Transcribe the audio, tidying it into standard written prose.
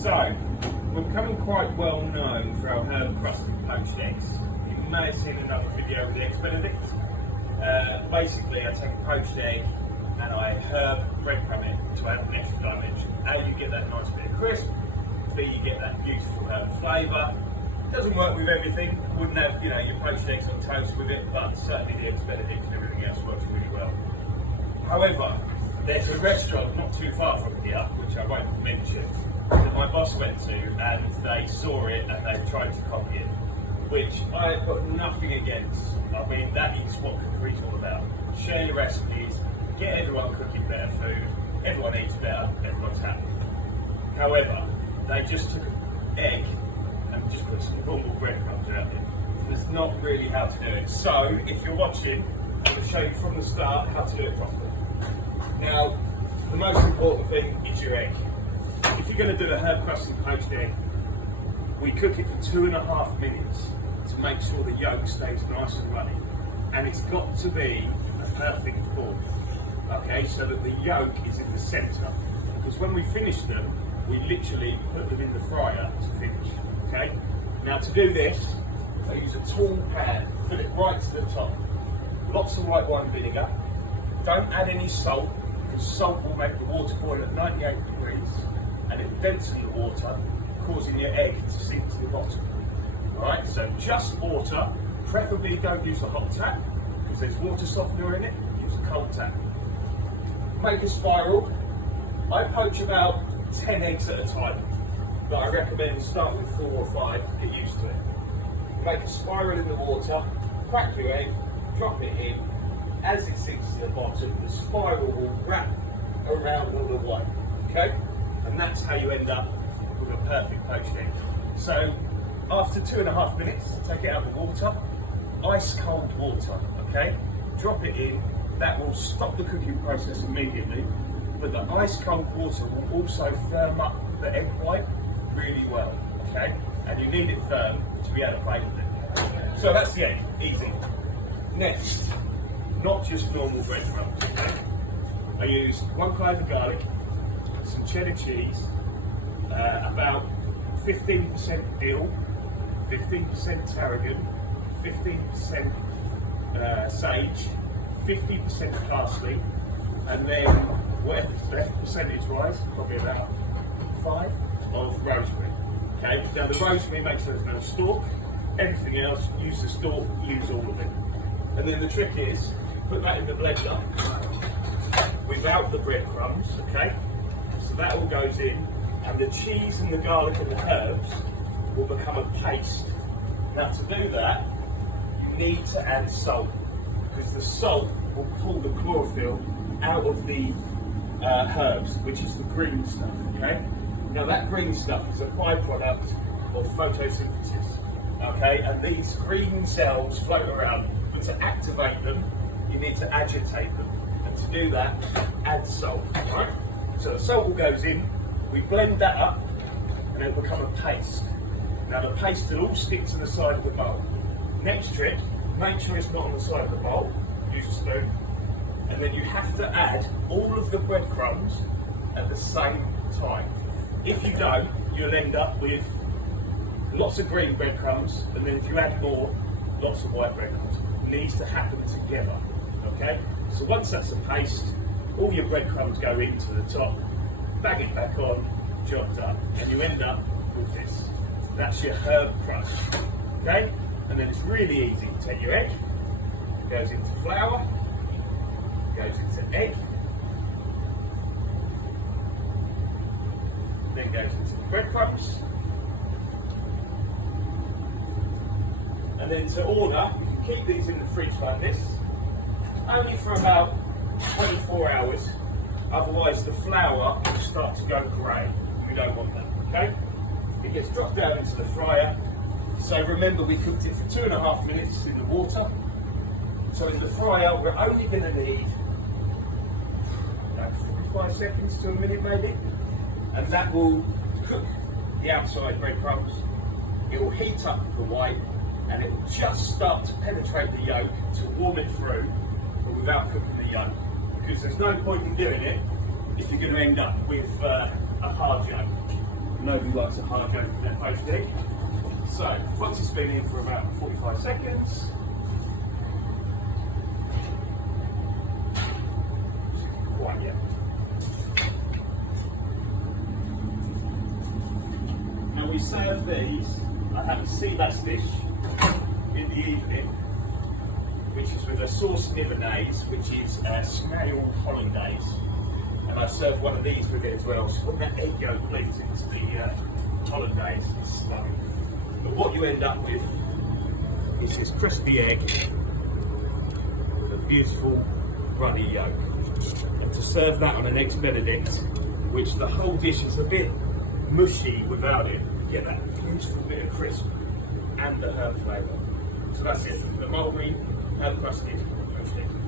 So, we're becoming quite well known for our herb crusted poached eggs. You may have seen another video with the eggs Benedict. Basically, I take a poached egg and I herb breadcrumb it to add an extra dimension. A, you get that nice bit of crisp. B, you get that beautiful herb flavour. Doesn't work with everything. Wouldn't have, your poached eggs on toast with it, but certainly the eggs Benedict and everything else works really well. However, there's a restaurant not too far from here, which I won't mention, that my boss went to, and they saw it and they tried to copy it, which I've got nothing against. I mean, that is what cookery's all about. Share your recipes, get everyone cooking better food, everyone eats better, everyone's happy. However, they just took an egg and just put some normal breadcrumbs out there. That's not really how to do it. So, if you're watching, I'm going to show you from the start how to do it properly. Now, the most important thing is your egg. If you're going to do a herb crusted poached egg, we cook it for 2.5 minutes to make sure the yolk stays nice and runny. And it's got to be a perfect ball, okay, so that the yolk is in the centre. Because when we finish them, we literally put them in the fryer to finish, okay? Now to do this, I use a tall pan, fill it right to the top. Lots of white wine vinegar. Don't add any salt, because salt will make the water boil at 98 degrees and it will densen the water, causing your egg to sink to the bottom. Alright, so just water. Preferably don't use a hot tap, because there's water softener in it. Use a cold tap. Make a spiral. I poach about 10 eggs at a time, but I recommend start with 4 or 5 to get used to it. Make a spiral in the water, crack your egg, drop it in. As it sinks to the bottom, the spiral will wrap around all the white, okay? And that's how you end up with a perfect poached egg. So, after 2.5 minutes, take it out of the water, ice cold water, okay? Drop it in, that will stop the cooking process immediately, but the ice cold water will also firm up the egg white really well, okay? And you need it firm to be able to play with it. So that's the egg, easy. Next, not just normal breadcrumbs, okay? I use 1 clove of garlic, some cheddar cheese, about 15% dill, 15% tarragon, 15% sage, 50% parsley, and then whatever's left percentage-wise, probably about 5 of rosemary. Okay, now the rosemary makes sure there's no stalk. Everything else, use the stalk, use all of it. And then the trick is, put that in the blender without the breadcrumbs, okay? So that all goes in, and the cheese and the garlic and the herbs will become a paste. Now to do that, you need to add salt, because the salt will pull the chlorophyll out of the herbs, which is the green stuff, okay? Now that green stuff is a byproduct of photosynthesis, okay? And these green cells float around, but to activate them, you need to agitate them. And to do that, add salt, right? So the salt all goes in, we blend that up, and it'll become a paste. Now the paste will all stick to the side of the bowl. Next trick, make sure it's not on the side of the bowl, use a spoon, and then you have to add all of the breadcrumbs at the same time. If you don't, you'll end up with lots of green breadcrumbs, and then if you add more, lots of white breadcrumbs. It needs to happen together, okay? So once that's a paste, all your breadcrumbs go into the top, bag it back on, job done, and you end up with this. That's your herb crust, okay? And then it's really easy. Take your egg, goes into flour, goes into egg, then goes into the breadcrumbs, and then to order, you can keep these in the fridge like this, only for about 24 hours, otherwise the flour will start to go grey. We don't want that, okay? It gets dropped down into the fryer. So remember, we cooked it for 2.5 minutes in the water. So in the fryer, we're only going to need about 45 seconds to a minute maybe. And that will cook the outside breadcrumbs. It will heat up the white, and it will just start to penetrate the yolk to warm it through, but without cooking the yolk. Because there's no point in doing it if you're going to end up with a hard yolk. Nobody likes a hard yolk in their poached egg. So once it's been in for about 45 seconds, quite yet. And we serve these. I have a sea bass dish in the evening, which is with a sauce nivernais, which is snail hollandaise. And I serve one of these with it as well. So when that egg yolk bleeds into the hollandaise, it's stunning. But what you end up with is this crispy egg with a beautiful runny yolk. And to serve that on an eggs benedict, which the whole dish is a bit mushy without it, you get that beautiful bit of crisp and the herb flavour. So that's it, the mulberry herb crusted poached egg.